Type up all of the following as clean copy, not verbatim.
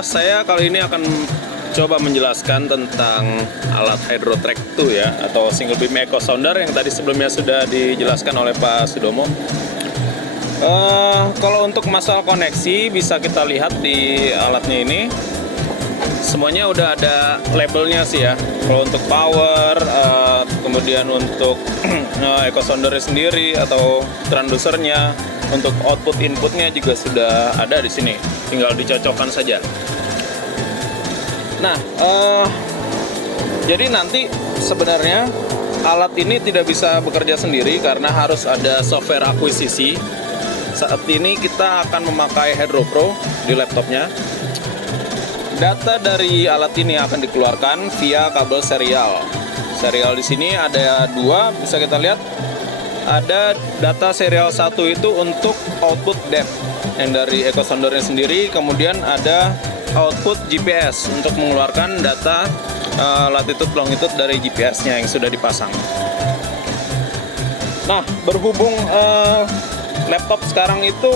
Saya kali ini akan coba menjelaskan tentang alat Hydrotrack 2 ya, atau single beam echo sounder yang tadi sebelumnya sudah dijelaskan oleh Pak Sudomo. Kalau untuk masalah koneksi bisa kita lihat di alatnya ini, semuanya udah ada labelnya sih ya. Kalau untuk power, kemudian untuk echo soundernya sendiri atau transducernya, untuk output inputnya juga sudah ada di sini. Tinggal dicocokkan saja. Nah, jadi nanti sebenarnya alat ini tidak bisa bekerja sendiri karena harus ada software akuisisi. Saat ini kita akan memakai Hydro Pro di laptopnya. Data dari alat ini akan dikeluarkan via kabel serial. Serial di sini ada dua, bisa kita lihat. Ada data serial 1 itu untuk output depth yang dari echo soundernya sendiri, kemudian ada output GPS untuk mengeluarkan data latitude longitude dari GPS-nya yang sudah dipasang. Nah, berhubung laptop sekarang itu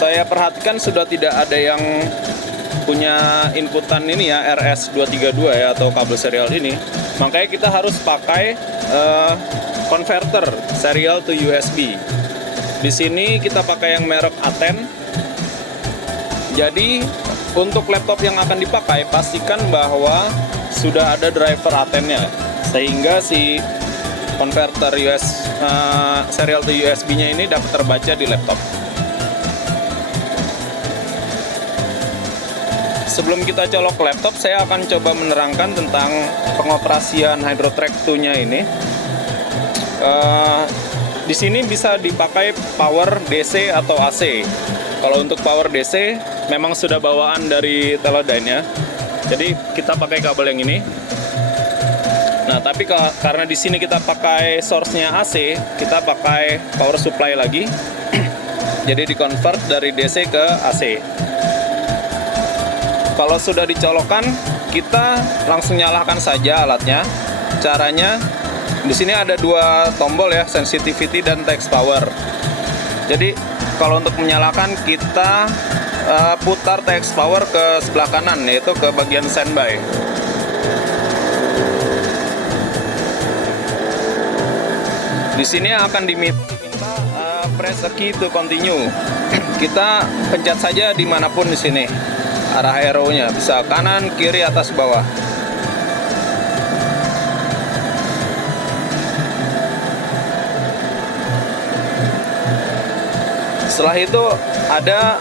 saya perhatikan sudah tidak ada yang punya inputan ini ya, RS232 ya, atau kabel serial ini, makanya kita harus pakai converter serial to USB. Di sini kita pakai yang merek Aten. Jadi untuk laptop yang akan dipakai, pastikan bahwa sudah ada driver Atennya, sehingga si converter serial to USB-nya ini dapat terbaca di laptop. Sebelum kita colok ke laptop, saya akan coba menerangkan tentang pengoperasian Hydrotrack 2-nya ini. Di sini bisa dipakai power DC atau AC. Kalau untuk power DC memang sudah bawaan dari Teledyne ya. Jadi kita pakai kabel yang ini. Nah, tapi karena di sini kita pakai source-nya AC, kita pakai power supply lagi. Jadi di-convert dari DC ke AC. Kalau sudah dicolokkan, kita langsung nyalakan saja alatnya. Caranya di sini ada dua tombol ya, sensitivity dan text power. Jadi kalau untuk menyalakan, kita putar text power ke sebelah kanan, yaitu ke bagian standby. Di sini akan diminta press a key to continue. Kita pencet saja dimanapun di sini. Arah arrow-nya bisa kanan, kiri, atas, bawah. Setelah itu ada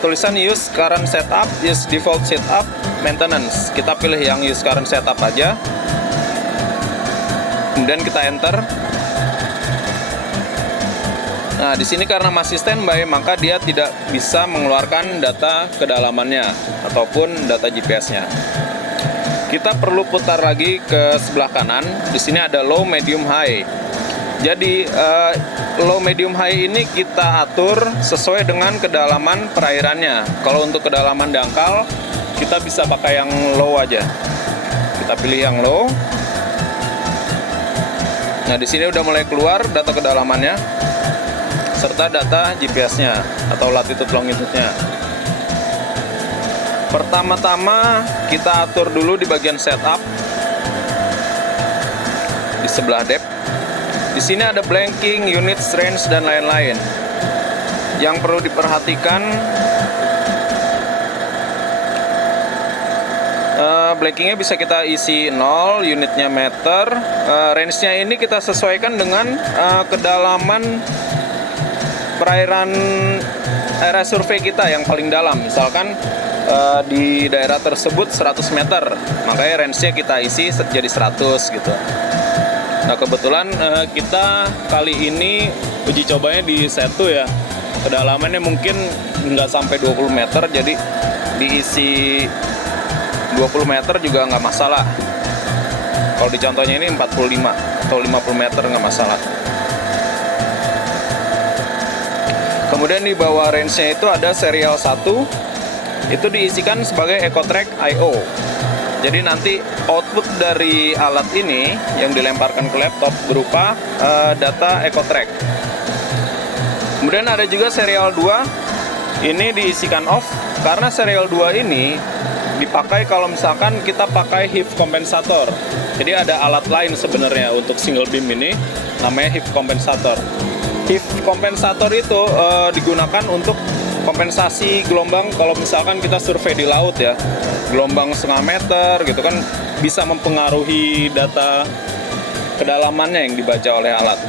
tulisan use current setup, use default setup, maintenance. Kita pilih yang use current setup aja. Kemudian kita enter. Nah, di sini karena masih standby, maka dia tidak bisa mengeluarkan data kedalamannya ataupun data GPS-nya. Kita perlu putar lagi ke sebelah kanan. Di sini ada low, medium, high. Jadi low, medium, high ini kita atur sesuai dengan kedalaman perairannya. Kalau untuk kedalaman dangkal, kita bisa pakai yang low aja. Kita pilih yang low. Nah, di sini udah mulai keluar data kedalamannya serta data GPS-nya atau latitude longitude-nya. Pertama-tama kita atur dulu di bagian setup di sebelah depth. Di sini ada blanking, unit, range, dan lain-lain. Yang perlu diperhatikan, blankingnya bisa kita isi 0, unitnya meter, range-nya ini kita sesuaikan dengan kedalaman perairan area survei kita yang paling dalam. Misalkan di daerah tersebut 100 meter, makanya range-nya kita isi jadi 100 gitu. Nah, kebetulan kita kali ini uji cobanya di Setu ya. Kedalamannya mungkin nggak sampai 20 meter, jadi diisi 20 meter juga nggak masalah. Kalau di contohnya ini 45 atau 50 meter nggak masalah. Kemudian di bawah range-nya itu ada serial 1. Itu diisikan sebagai EchoTrack I/O. Jadi nanti output dari alat ini yang dilemparkan ke laptop berupa data EchoTrack. Kemudian ada juga serial 2 Ini diisikan off karena serial 2 ini dipakai kalau misalkan kita pakai heave kompensator. Jadi ada alat lain sebenarnya untuk single beam ini, namanya heave kompensator. Heave kompensator itu digunakan untuk kompensasi gelombang kalau misalkan kita survei di laut ya. Gelombang setengah meter gitu kan bisa mempengaruhi data kedalamannya yang dibaca oleh alat.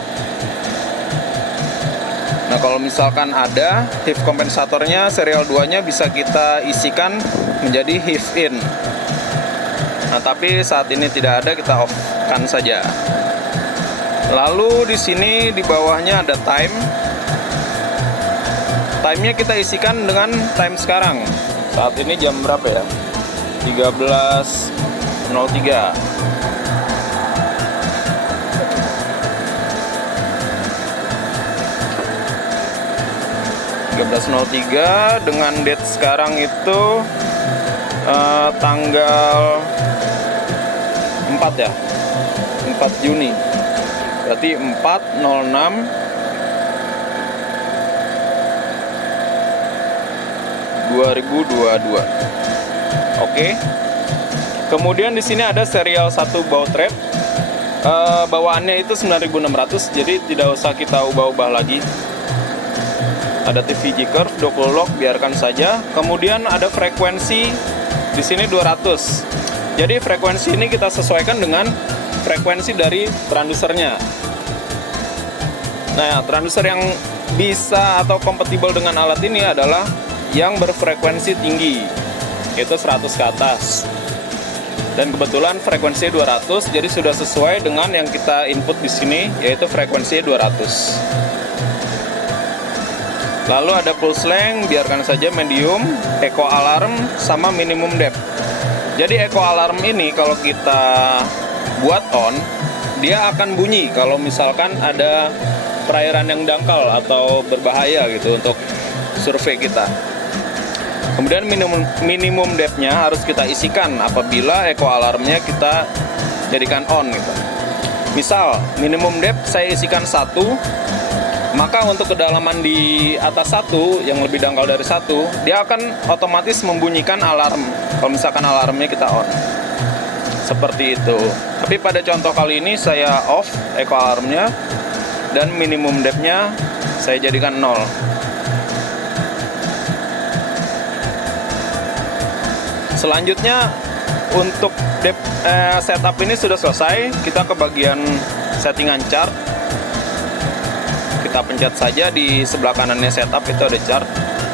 Nah, kalau misalkan ada heave kompensatornya, serial 2-nya bisa kita isikan menjadi heave in. Nah, tapi saat ini tidak ada, kita off-kan saja. Lalu di sini di bawahnya ada time. Time-nya kita isikan dengan time sekarang. Saat ini jam berapa ya? 13.03. 13.03 dengan date sekarang itu tanggal 4 ya, 4 Juni. Berarti 4/06/2022. Oke. Kemudian di sini ada serial 1 baut rate. Bawaannya itu 9600, jadi tidak usah kita ubah-ubah lagi. Ada TVG curve 20 log, biarkan saja. Kemudian ada frekuensi di sini 200. Jadi frekuensi ini kita sesuaikan dengan frekuensi dari transdusernya. Nah, transduser yang bisa atau kompatibel dengan alat ini adalah yang berfrekuensi tinggi, yaitu 100 ke atas. Dan kebetulan frekuensi 200, jadi sudah sesuai dengan yang kita input di sini, yaitu frekuensi 200. Lalu ada pulse length, biarkan saja medium, echo alarm, sama minimum depth. Jadi echo alarm ini kalau kita buat on, dia akan bunyi kalau misalkan ada perairan yang dangkal atau berbahaya gitu untuk survei kita. Kemudian minimum depth-nya harus kita isikan apabila echo alarmnya kita jadikan on gitu. Misal minimum depth saya isikan 1, maka untuk kedalaman di atas 1 yang lebih dangkal dari 1, dia akan otomatis membunyikan alarm kalau misalkan alarmnya kita on. Seperti itu. Tapi pada contoh kali ini saya off echo alarmnya dan minimum depth-nya saya jadikan 0. Selanjutnya untuk depth setup ini sudah selesai. Kita ke bagian settingan chart. Kita pencet saja di sebelah kanannya setup, itu ada chart.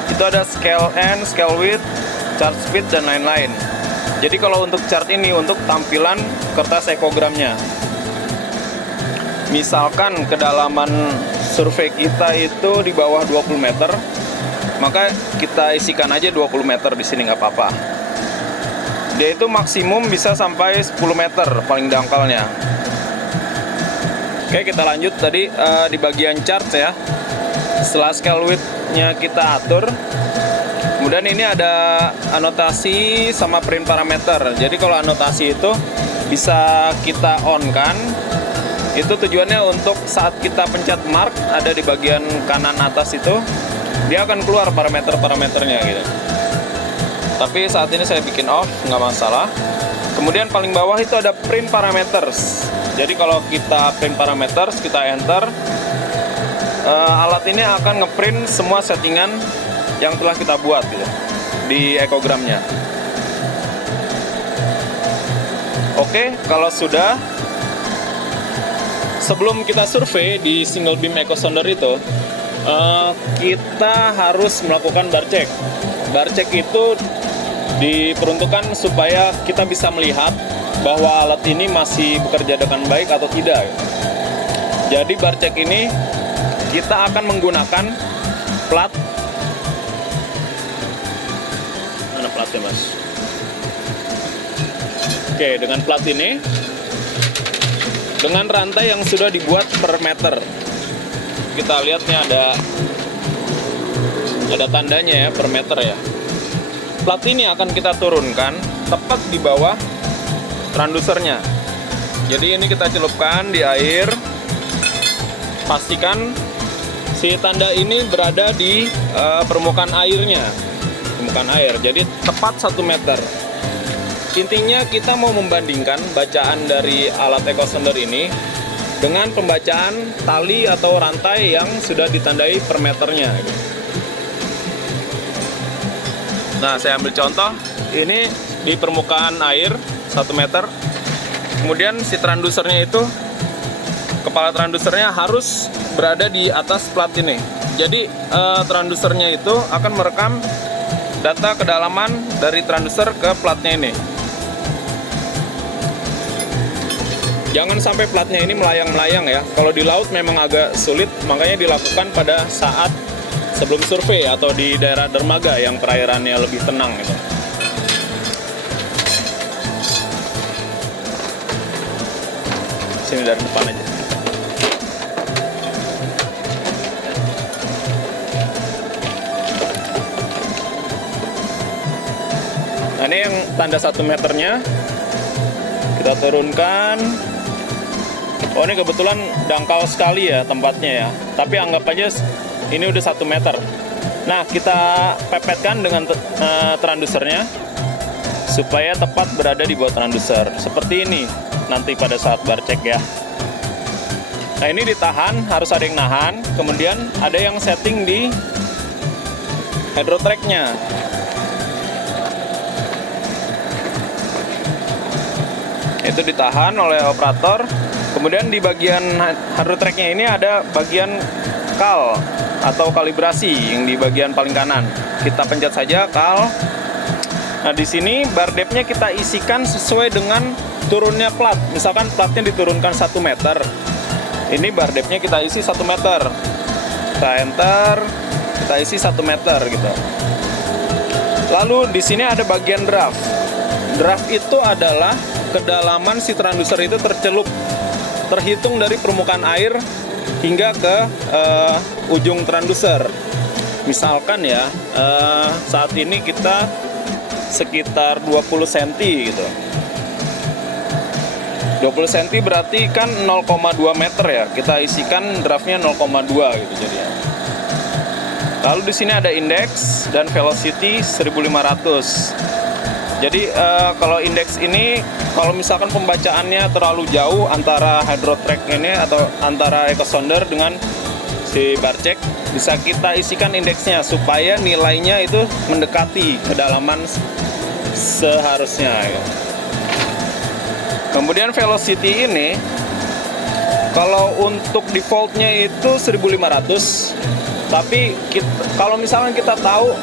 Itu ada scale and, scale width, chart speed, dan lain-lain. Jadi kalau untuk chart ini untuk tampilan kertas ekogramnya. Misalkan kedalaman survei kita itu di bawah 20 meter, maka kita isikan aja 20 meter di sini, nggak apa-apa. Dia itu maksimum bisa sampai 10 meter paling dangkalnya. Oke, kita lanjut tadi di bagian chart ya. Setelah scale width-nya kita atur, kemudian ini ada anotasi sama print parameter. Jadi kalau anotasi itu bisa kita on kan. Itu tujuannya untuk saat kita pencet mark ada di bagian kanan atas itu, dia akan keluar parameter-parameternya gitu. Tapi saat ini saya bikin off, nggak masalah. Kemudian paling bawah itu ada print parameters. Jadi kalau kita print parameters, kita enter, alat ini akan ngeprint semua settingan yang telah kita buat gitu, di ekogramnya. Oke, kalau sudah, sebelum kita survei di single beam echo sounder itu, kita harus melakukan bar check. Bar check itu diperuntukkan supaya kita bisa melihat bahwa alat ini masih bekerja dengan baik atau tidak. Jadi bar check ini kita akan menggunakan plat. Mana platnya, Mas? Oke, dengan plat ini, dengan rantai yang sudah dibuat per meter. Kita lihat nih ada tandanya ya, per meter ya. Plat ini akan kita turunkan tepat di bawah transdusernya. Jadi ini kita celupkan di air, pastikan Si tanda ini berada di permukaan airnya, permukaan air, jadi tepat 1 meter. Intinya kita mau membandingkan bacaan dari alat echo sounder ini dengan pembacaan tali atau rantai yang sudah ditandai per meternya. Nah, saya ambil contoh, ini di permukaan air 1 meter. Kemudian si transdusernya itu, kepala transdusernya harus berada di atas plat ini. Jadi transdusernya itu akan merekam data kedalaman dari transduser ke platnya ini. Jangan sampai platnya ini melayang-melayang ya. Kalau di laut memang agak sulit, makanya dilakukan pada saat sebelum survei atau di daerah dermaga yang perairannya lebih tenang gitu. Sini dari depan aja. Nah, ini yang tanda 1 meternya kita turunkan. Oh, ini kebetulan dangkal sekali ya tempatnya ya, tapi anggap aja ini udah 1 meter. Nah, kita pepetkan dengan transdusernya supaya tepat berada di bawah transduser seperti ini nanti pada saat bar cek ya. Nah, ini ditahan, harus ada yang nahan, kemudian ada yang setting di hydro track-nya. Itu ditahan oleh operator. Kemudian di bagian hydro track-nya ini ada bagian kal atau kalibrasi yang di bagian paling kanan. Kita pencet saja kal. Nah, di sini bar depth-nya kita isikan sesuai dengan turunnya plat. Misalkan platnya diturunkan 1 meter. Ini bar depth-nya kita isi 1 meter. Kita enter, kita isi 1 meter gitu. Lalu di sini ada bagian draft. Draft itu adalah kedalaman si transducer itu tercelup, terhitung dari permukaan air hingga ke ujung transducer. Misalkan ya, saat ini kita sekitar 20 cm gitu. 20 cm berarti kan 0,2 meter ya. Kita isikan draftnya 0,2 gitu jadi ya. Lalu di sini ada indeks dan velocity 1500. Jadi kalau indeks ini, kalau misalkan pembacaannya terlalu jauh antara hydro track ini atau antara echo sounder dengan si bar check, bisa kita isikan indeksnya supaya nilainya itu mendekati kedalaman seharusnya ya. Kemudian velocity ini, kalau untuk defaultnya itu 1500. Tapi kalau misalnya kita tahu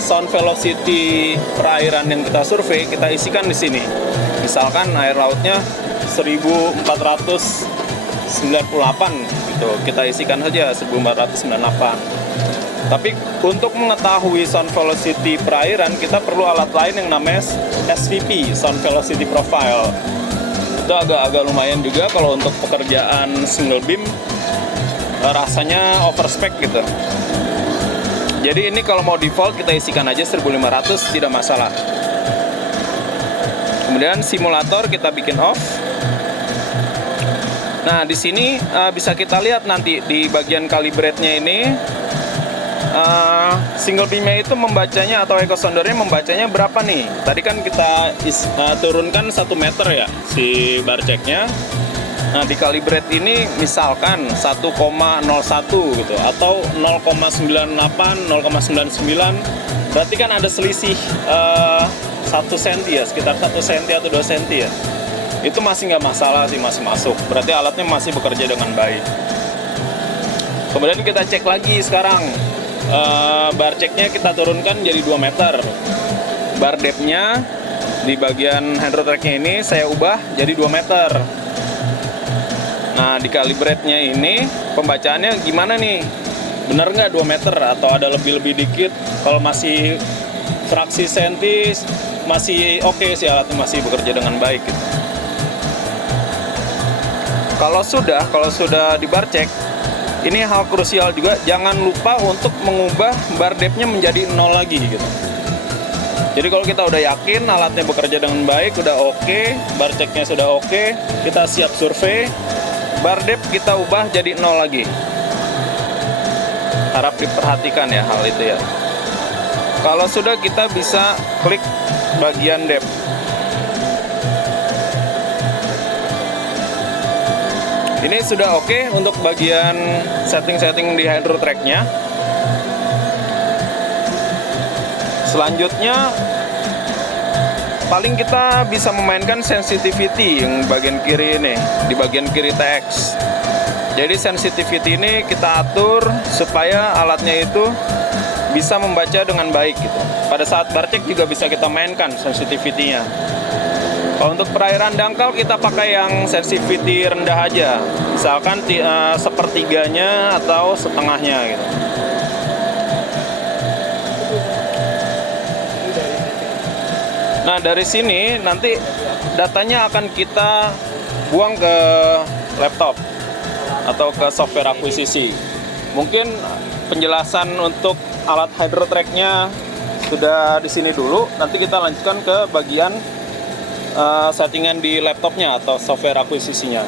sound velocity perairan yang kita survei, kita isikan di sini. Misalkan air lautnya 1498 gitu. Kita isikan saja 1498. Tapi untuk mengetahui sound velocity perairan, kita perlu alat lain yang namanya SVP, sound velocity profile. Itu agak lumayan juga kalau untuk pekerjaan single beam. Rasanya overspec gitu. Jadi ini kalau mau default kita isikan aja 1500, tidak masalah. Kemudian simulator kita bikin off. Nah, di sini bisa kita lihat nanti di bagian calibrate-nya ini single beam-nya itu membacanya atau echo soundernya membacanya berapa nih? Tadi kan kita turunkan 1 meter ya si bar check-nya. Nah, di calibrate ini misalkan 1,01 gitu atau 0,98, 0,99, berarti kan ada selisih 1 cm ya, sekitar 1 cm atau 2 cm ya. Itu masih nggak masalah sih, masih masuk. Berarti alatnya masih bekerja dengan baik. Kemudian kita cek lagi sekarang. Bar check-nya kita turunkan jadi 2 meter. Bar depth-nya di bagian hydro track-nya ini saya ubah jadi 2 meter. Nah, di calibrate-nya ini pembacaannya gimana nih? Bener nggak 2 meter atau ada lebih-lebih dikit? Kalau masih fraksi senti masih oke sih, alatnya masih bekerja dengan baik gitu. Kalau sudah di bar check, ini hal krusial juga, jangan lupa untuk mengubah bar depth-nya menjadi 0 lagi gitu. Jadi kalau kita udah yakin alatnya bekerja dengan baik, udah oke, bar check-nya sudah oke, kita siap survei, bar depth kita ubah jadi 0 lagi. Harap diperhatikan ya hal itu ya. Kalau sudah, kita bisa klik bagian depth. Ini sudah oke untuk bagian setting-setting di hydro track-nya. Selanjutnya, paling kita bisa memainkan sensitivity yang bagian kiri ini, di bagian kiri TX. Jadi sensitivity ini kita atur supaya alatnya itu bisa membaca dengan baik gitu. Pada saat barcek juga bisa kita mainkan sensitivity-nya. Kalau untuk perairan dangkal kita pakai yang sensitivity rendah aja, misalkan sepertiganya atau setengahnya gitu. Nah dari sini nanti datanya akan kita buang ke laptop atau ke software akuisisi. Mungkin penjelasan untuk alat hydro track-nya sudah di sini dulu. Nanti kita lanjutkan ke bagian settingan di laptopnya atau software akuisisinya.